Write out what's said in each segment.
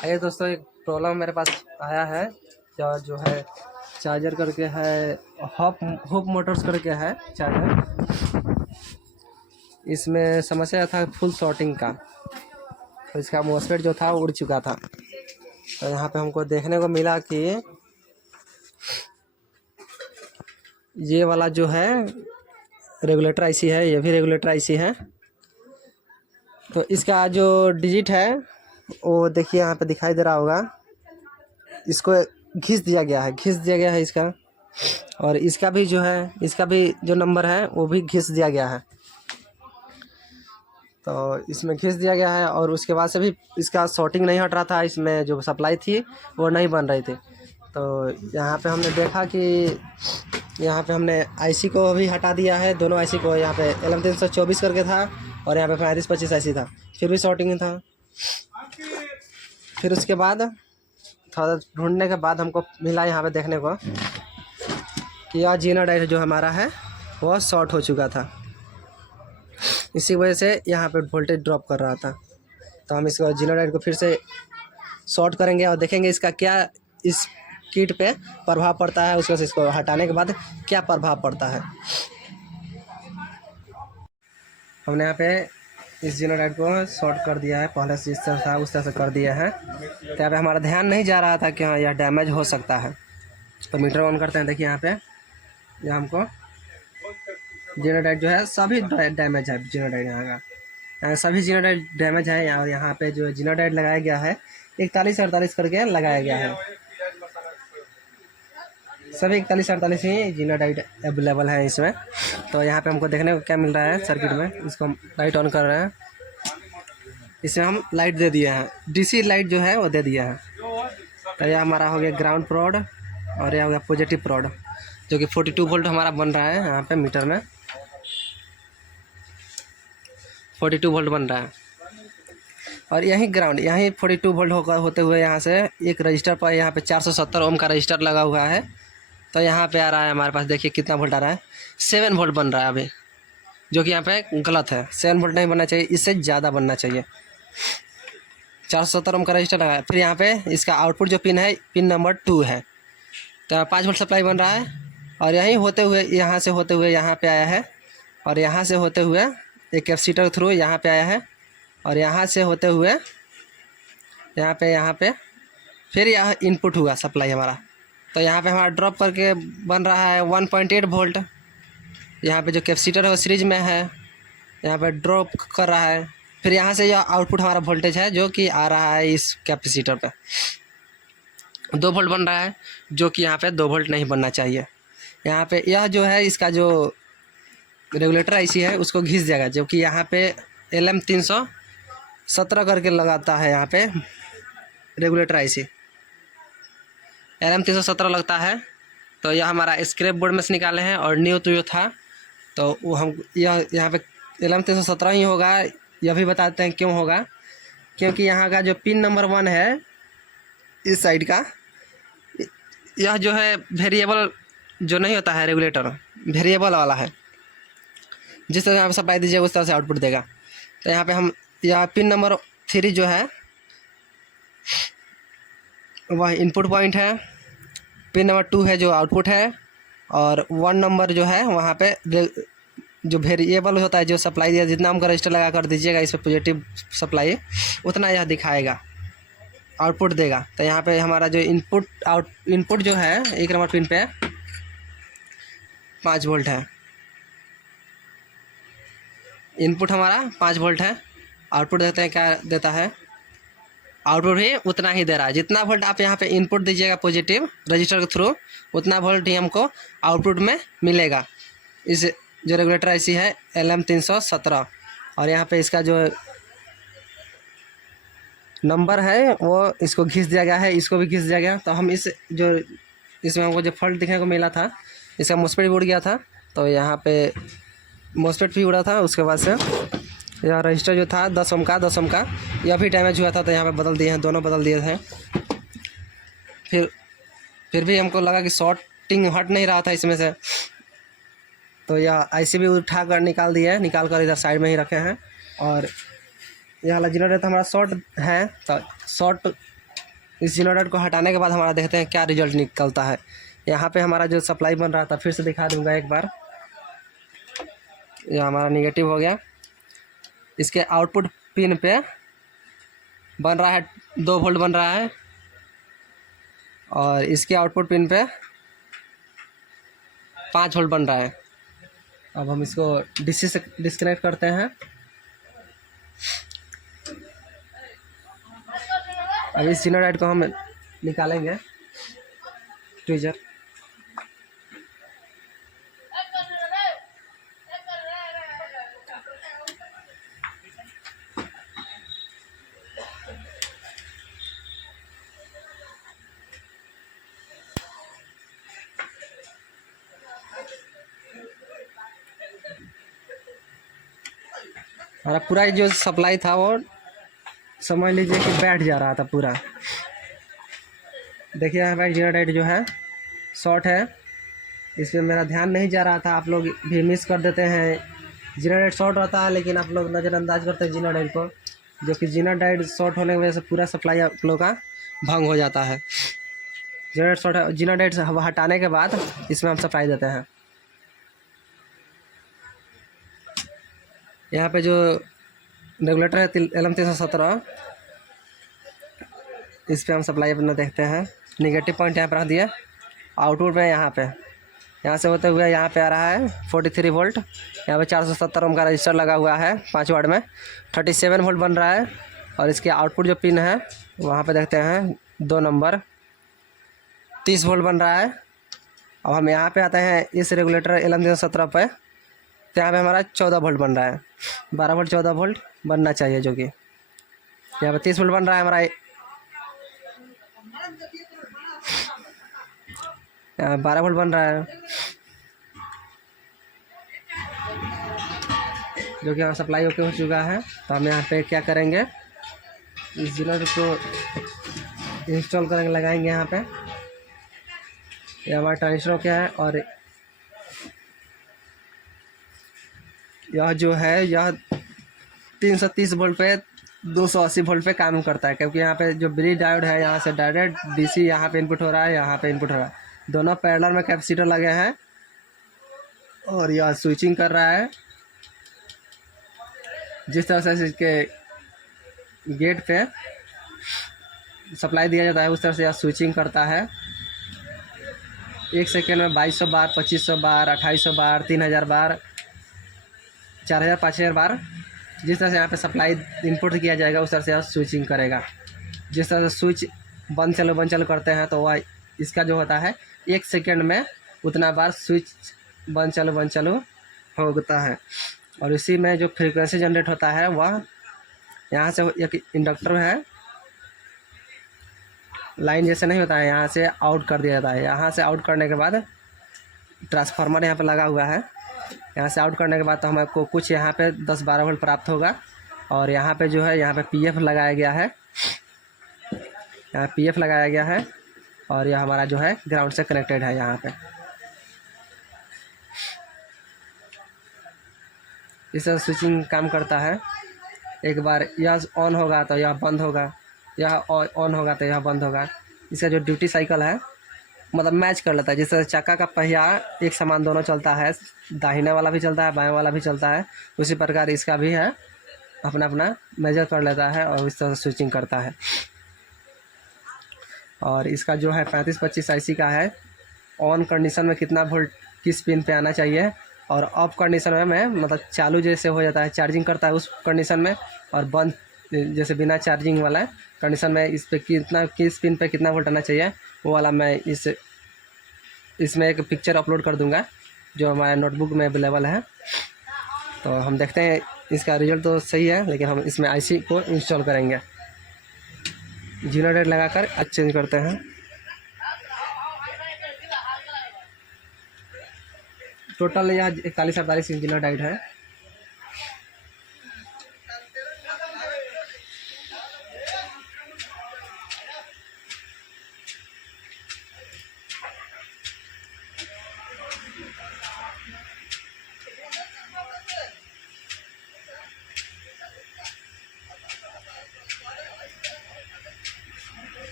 आइए दोस्तों, एक प्रॉब्लम मेरे पास आया है। जो है चार्जर करके है, होप मोटर्स करके है चार्जर। इसमें समस्या था फुल शॉर्टिंग का, तो इसका मॉसफेट जो था उड़ चुका था। तो यहाँ पे हमको देखने को मिला कि ये वाला जो है रेगुलेटर आईसी है, ये भी रेगुलेटर आईसी है। तो इसका जो डिजिट है वो देखिए यहाँ पे दिखाई दे रहा होगा। इसको घिस दिया गया है इसका, और इसका भी जो है, इसका भी जो नंबर है वो भी घिस दिया गया है। तो इसमें घिस दिया गया है और उसके बाद से भी इसका शॉर्टिंग नहीं हट रहा था। इसमें जो सप्लाई थी वो नहीं बन रही थी। तो यहाँ पे हमने देखा कि यहाँ पे हमने आईसी को भी हटा दिया है, दोनों आईसी को। यहाँ पे LM324 करके था और यहाँ पे 3525 आईसी था, फिर भी शॉर्टिंग था। फिर उसके बाद थोड़ा ढूंढने के बाद हमको मिला यहाँ पे देखने को कि यह जीना डाइट जो हमारा है वह शॉर्ट हो चुका था। इसी वजह से यहाँ पे वोल्टेज ड्रॉप कर रहा था। तो हम इसको जीना डाइट को फिर से शॉर्ट करेंगे और देखेंगे इसका क्या इस किट पे प्रभाव पड़ता है, उसको इसको हटाने के बाद क्या प्रभाव पड़ता है। हमने यहाँ पे इस जीना डाइट को शॉर्ट कर दिया है, पहले से जिस तरह था उस तरह से कर दिया है। तो यहाँ पे हमारा ध्यान नहीं जा रहा था कि हाँ यह डैमेज हो सकता है। तो मीटर ऑन करते हैं, देखिए यहाँ पे यह हमको जीना डाइट जो है सभी डैमेज है। जीना डाइट यहाँ का सभी जीना डाइट डैमेज है। और यहाँ पे जो जीना डाइट लगाया गया है 41-48 करके लगाया गया है। सभी 41-48 ही जीना डाइट अवेलेबल है इसमें। तो यहाँ पे हमको देखने को क्या मिल रहा है सर्किट में। इसको हम लाइट ऑन कर रहे हैं, इसमें हम लाइट दे दिए हैं, डीसी लाइट जो है वो दे दिया है। तो यह हमारा हो गया ग्राउंड प्रोड और यह हो गया पॉजिटिव प्रोड, जो कि 42 वोल्ट हमारा बन रहा है। यहाँ पे मीटर में 42 वोल्ट बन रहा है और यही ग्राउंड, यही 42 वोल्ट होकर होते हुए यहाँ से एक रजिस्टर पर यहाँ पे 470 ओम का रजिस्टर लगा हुआ है। तो यहाँ पे आ रहा है हमारे पास, देखिए कितना वोल्ट आ रहा है, 7 वोल्ट बन रहा है अभी, जो कि यहाँ पे गलत है। 7 वोल्ट नहीं बनना चाहिए, इससे ज़्यादा बनना चाहिए। 470 ओम का रजिस्टर लगा है। फिर यहाँ पे इसका आउटपुट जो पिन है, पिन नंबर 2 है। तो 5 वोल्ट सप्लाई बन रहा है और यहीं होते हुए, यहाँ से होते हुए यहाँ पे आया है, और यहाँ से होते हुए एक कैपेसिटर के थ्रू यहाँ पे आया है, और यहाँ से होते हुए यहाँ पे फिर यह इनपुट हुआ सप्लाई हमारा। तो यहाँ पे हमारा ड्रॉप करके बन रहा है 1.8 वोल्ट। यहाँ पे जो कैपेसिटर है वो सीरीज में है, यहाँ पे ड्रॉप कर रहा है। फिर यहाँ से यह आउटपुट हमारा वोल्टेज है जो कि आ रहा है इस कैपेसिटर पे 2 वोल्ट बन रहा है, जो कि यहाँ पे 2 वोल्ट नहीं बनना चाहिए। यहाँ पे यह जो है इसका जो रेगुलेटर आईसी है उसको घिस जाएगा, जो कि यहाँ पे LM317 करके लगाता है। यहाँ पे रेगुलेटर आईसी LM317 लगता है। तो यह हमारा स्क्रैप बोर्ड में से निकाले हैं और न्यू तो था, तो वो हम यह यहाँ पे LM317 ही होगा। यह भी बताते हैं क्यों होगा, क्योंकि यहाँ का जो पिन नंबर 1 है इस साइड का, यह जो है वेरिएबल जो नहीं होता है, रेगुलेटर वेरिएबल वाला है। जिस तरह आप सप्लाई दीजिएगा उस तरह से आउटपुट देगा। तो यहाँ पे हम यह पिन नंबर 3 जो है वह इनपुट पॉइंट है, पिन नंबर 2 है जो आउटपुट है, और 1 नंबर जो है वहाँ पे जो वेरिएबल होता है, जो सप्लाई दिया, जितना हमको रजिस्टर लगा कर दीजिएगा इस पर पॉजिटिव सप्लाई, उतना यह दिखाएगा, आउटपुट देगा। तो यहाँ पे हमारा जो इनपुट जो है 1 नंबर पिन पे 5 वोल्ट है। इनपुट हमारा 5 वोल्ट है, आउटपुट देते हैं क्या देता है, आउटपुट भी उतना ही दे रहा है। जितना वोल्ट आप यहाँ पे इनपुट दीजिएगा पॉजिटिव रजिस्टर के थ्रू, उतना वोल्ट ही हमको आउटपुट में मिलेगा। इस जो रेगुलेटर आईसी है LM317, और यहाँ पे इसका जो नंबर है वो इसको घिस दिया गया है, इसको भी घिस दिया गया। तो हम इसमें हमको जो फॉल्ट दिखने को मिला था, इसका मॉसफेट भी उड़ गया था। तो यहाँ पे मॉसफेट भी उड़ा था। उसके बाद से यह रजिस्टर जो था 10 ओम का यह भी डैमेज हुआ था। तो यहाँ पे बदल दिए हैं, दोनों बदल दिए थे। फिर भी हमको लगा कि शॉर्टिंग हट नहीं रहा था इसमें से। तो यह आईसी भी उठा कर निकाल कर इधर साइड में ही रखे हैं। और यह वाला जनरेटर हमारा शॉर्ट है, तो शॉर्ट इस जीनोडाइड को हटाने के बाद हमारा देखते हैं क्या रिजल्ट निकलता है। यहाँ पे हमारा जो सप्लाई बन रहा था फिर से दिखा दूंगा एक बार। यह हमारा निगेटिव हो गया। इसके आउटपुट पिन पे बन रहा है 2 वोल्ट बन रहा है, और इसके आउटपुट पिन पे 5 वोल्ट बन रहा है। अब हम इसको डीसी से डिस्कनेक्ट करते हैं। अब इस जीनोडाइड को हम निकालेंगे ट्वीजर। हमारा पूरा जो सप्लाई था वो समझ लीजिए कि बैठ जा रहा था पूरा। देखिए हमारा जीनोडाइड जो है शॉर्ट है, इस पर मेरा ध्यान नहीं जा रहा था। आप लोग भी मिस कर देते हैं। जीनोडाइड शॉर्ट होता है लेकिन आप लोग नज़रअंदाज करते हैं जीनोडाइड को, जो कि जीनोडाइड शॉर्ट होने की वजह से पूरा सप्लाई आप लोग का भंग हो जाता है। जीनोडाइड शॉर्ट है, जीनोडाइड हटाने के बाद इसमें हम सप्लाई देते हैं। यहाँ पे जो रेगुलेटर है LM317, इस पर हम सप्लाई अपना देखते हैं। निगेटिव पॉइंट यहाँ पर रख दिया। आउटपुट में यहाँ से होते हुए यहाँ पे आ रहा है 43 वोल्ट। यहाँ पे 470 ओम का रजिस्टर लगा हुआ है 5 वाट में, 37 वोल्ट बन रहा है। और इसके आउटपुट जो पिन है वहाँ पे देखते हैं 2 नंबर 30 वोल्ट बन रहा है। अब हम यहाँ पे आते हैं इस रेगुलेटर LM317 पे, तो यहाँ पे हमारा 14 वोल्ट बन रहा है। 12 वोल्ट 14 वोल्ट बनना चाहिए, जो कि यहाँ पे 30 वोल्ट बन रहा है हमारा। 12 वोल्ट बन रहा है, जो कि यहाँ सप्लाई ओके हो चुका है। तो हम यहाँ पे क्या करेंगे, इस जीनोडाइड को इंस्टॉल करेंगे, लगाएंगे यहाँ पे। ये हमारा ट्रांजिस्टर क्या है, और यह जो है यह 330 वोल्ट पे 280 वोल्ट पे काम करता है, क्योंकि यहाँ पे जो ब्रिज डायोड है यहाँ से डायरेक्ट डीसी यहाँ पे इनपुट हो रहा है, यहाँ पे इनपुट हो रहा है। दोनों पैरेलल में कैपेसिटर लगे हैं और यह स्विचिंग कर रहा है। जिस तरह से इसके गेट पे सप्लाई दिया जाता है उस तरह से यह स्विचिंग करता है। 1 सेकेंड में 2200 बार, 2500 बार, 2800 बार, 3000 बार, 4000, 5000 बार, जिस तरह से यहाँ पे सप्लाई इनपुट किया जाएगा उस तरह से यह स्विचिंग करेगा। जिस तरह से स्विच बंद चालू करते हैं तो वह इसका जो होता है 1 सेकेंड में उतना बार स्विच बंद चालू होता है। और इसी में जो फ्रीक्वेंसी जनरेट होता है वह यहाँ से एक इंडक्टर है, लाइन जैसे नहीं होता है, यहाँ से आउट कर दिया जाता है। यहाँ से आउट करने के बाद ट्रांसफार्मर यहाँ पे लगा हुआ है। यहाँ से आउट करने के बाद तो हमको कुछ यहाँ पे 10-12 वोल्ट प्राप्त होगा। और यहाँ पे जो है यहाँ पे पीएफ लगाया गया है, यहाँ पीएफ लगाया गया है। और यह हमारा जो है ग्राउंड से कनेक्टेड है। यहाँ पे इस तरह स्विचिंग काम करता है। एक बार यह ऑन होगा तो यह बंद होगा, यह ऑन होगा तो यह बंद होगा। इसका जो ड्यूटी साइकिल है मतलब मैच कर लेता है। जिस तरह चक्का का पहिया एक समान दोनों चलता है, दाहिने वाला भी चलता है बाएं वाला भी चलता है, उसी प्रकार इसका भी है, अपना अपना मेजर कर लेता है और इस तरह स्विचिंग करता है। और इसका जो है 3525 IC का है। ऑन कंडीशन में कितना वोल्ट किस पिन पे आना चाहिए, और ऑफ कंडीशन में मतलब चालू जैसे हो जाता है चार्जिंग करता है उस कंडीशन में, और बंद जैसे बिना चार्जिंग वाला कंडीशन में इस पे कितना किस पिन पे कितना वोल्ट आना चाहिए वो वाला मैं इसमें एक पिक्चर अपलोड कर दूंगा जो हमारे नोटबुक में अवेलेबल है। तो हम देखते हैं इसका रिजल्ट तो सही है, लेकिन हम इसमें IC को इंस्टॉल करेंगे। जीनोडाइड लगाकर चेंज करते हैं। टोटल यह 41-48 इंच जीनोडाइड है।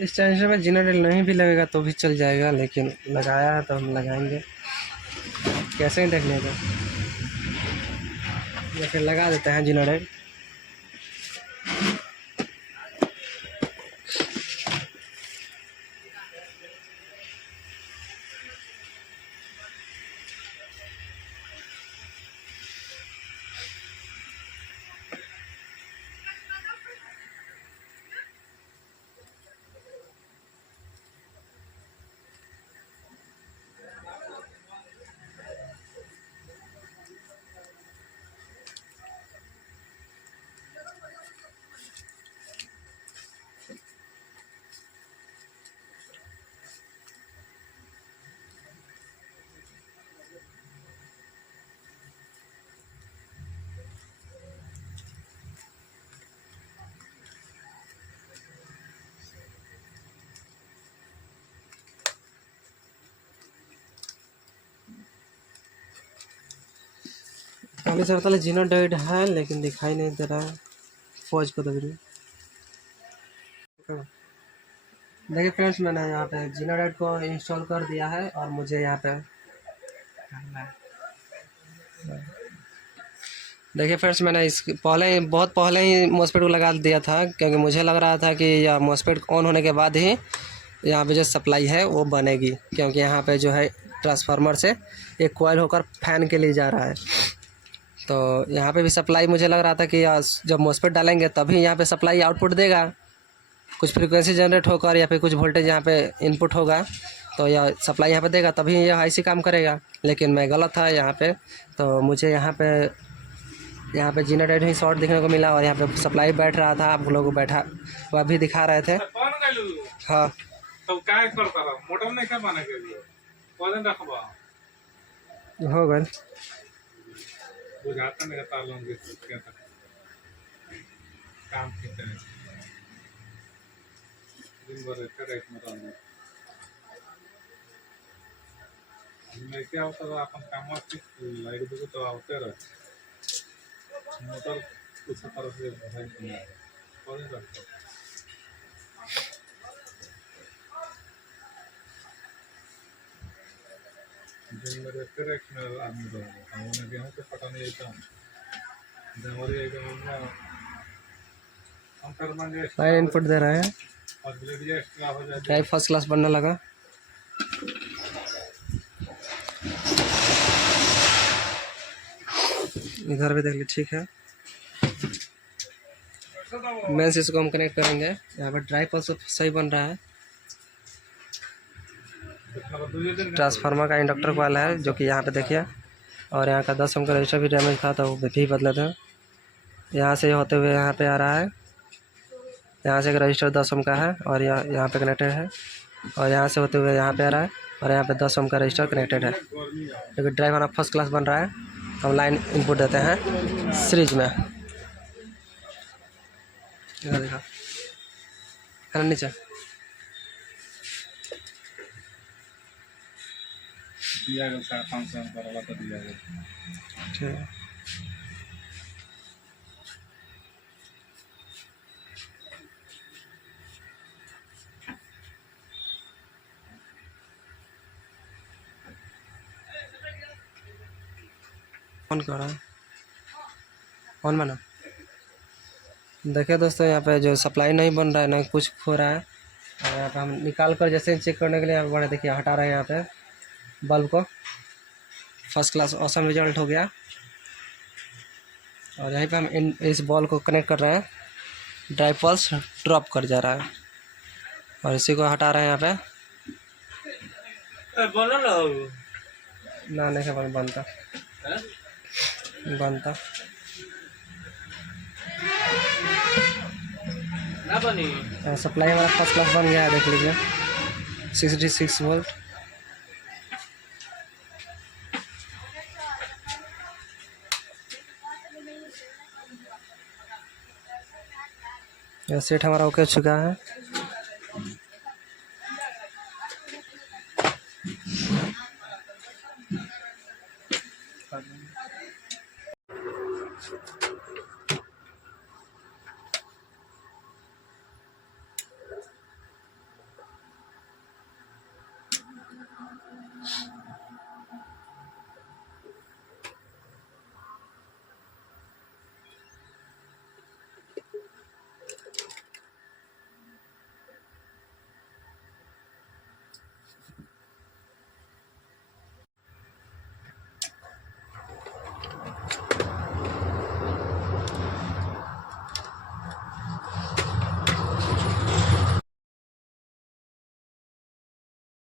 इस टेंशन में जनरेटर नहीं भी लगेगा तो भी चल जाएगा, लेकिन लगाया है तो हम लगाएंगे, कैसे ही देख लेगा। या फिर लगा देते हैं जनरेटर। काली सरताले जनरेटर है लेकिन दिखाई नहीं दे रहा है। फौज को दब रही। देखिए फ्रेंड्स, मैंने यहाँ पे जनरेटर को इंस्टॉल कर दिया है और मुझे यहाँ पे देखिए फ्रेंड्स, मैंने इस बहुत पहले ही मॉसफेट को लगा दिया था, क्योंकि मुझे लग रहा था कि यह मॉसफेट ऑन होने के बाद ही यहाँ पे जो सप्लाई है वो बनेगी, क्योंकि यहाँ पे जो है ट्रांसफार्मर से एक कॉइल होकर फैन के लिए जा रहा है। तो यहाँ पे भी सप्लाई मुझे लग रहा था कि जब मॉसफेट डालेंगे तभी यहाँ पे सप्लाई आउटपुट देगा, कुछ फ्रीक्वेंसी जनरेट होकर या फिर कुछ वोल्टेज यहाँ पे इनपुट होगा, तो यह सप्लाई यहाँ पे देगा तभी यह ऐसे काम करेगा। लेकिन मैं गलत था यहाँ पे, तो मुझे यहाँ पे जनरेटर ही शॉर्ट देखने को मिला और यहाँ पे सप्लाई बैठ रहा था। आप लोगों को बैठा वह भी दिखा रहे थे। हाँ तो क्या करता रहा मोटर नहीं क्या बना के लिए कौन रखवा हो गए बुझाता नहीं था लोग क्या था काम करते हैं दिन भर रहते रहे में मैं क्या होता था अपन काम लाइट देखो तो आते रहे मोटर कुछ तरह से कौन रखता मेरे करेक्ट में आदमी रहेगा उन्हें गेहूं के पता नहीं आता जनवरी एकदम हम करवाएंगे लाइन इनपुट दे रहे हैं और ग्रेडिया एक्स्ट्रा हो जाए ड्राइव फर्स्ट क्लास बनने लगा। इधर भी देख लीजिए, ठीक है। मेंस इसको हम कनेक्ट करेंगे। यहाँ पर ड्राइव फर्स्ट सही बन रहा है। ट्रांसफार्मर का इंडक्टर कॉइल है जो कि यहाँ पे देखिए, और यहाँ का 10 ओम का रजिस्टर भी डैमेज था तो वो भी बदले थे। यहाँ से होते हुए यहाँ पे आ रहा है, यहाँ से एक रजिस्टर 10 ओम का है और यहाँ पे कनेक्टेड है, और यहाँ से होते हुए यहाँ पे आ रहा है और यहाँ पे 10 ओम का रजिस्टर कनेक्टेड है। क्योंकि ड्राइव हमारा फर्स्ट क्लास बन रहा है। हम लाइन इनपुट देते हैं सीरीज में। देखा है ना नीचे दिया गया 500 एम्पीयर वाला तो दिया गया। ठीक ऑन कर रहा है, ऑन बना। देखिए दोस्तों, यहाँ पे जो सप्लाई नहीं बन रहा है ना, कुछ हो रहा है। और यहाँ पे हम निकाल कर जैसे चेक करने के लिए यहाँ पर देखिए हटा रहे हैं यहाँ पे बल्ब को। फर्स्ट क्लास ऑसम रिजल्ट हो गया। और यहीं पे हम इस बॉल को कनेक्ट कर रहे हैं। ड्राइव पल्स ड्रॉप कर जा रहा है और इसी को हटा रहे हैं यहाँ पे। ना नहीं बनता बनता सप्लाई हमारा फर्स्ट क्लास बन गया है, देख लीजिए 66 वोल्ट। यह सेट हमारा ओके हो चुका है।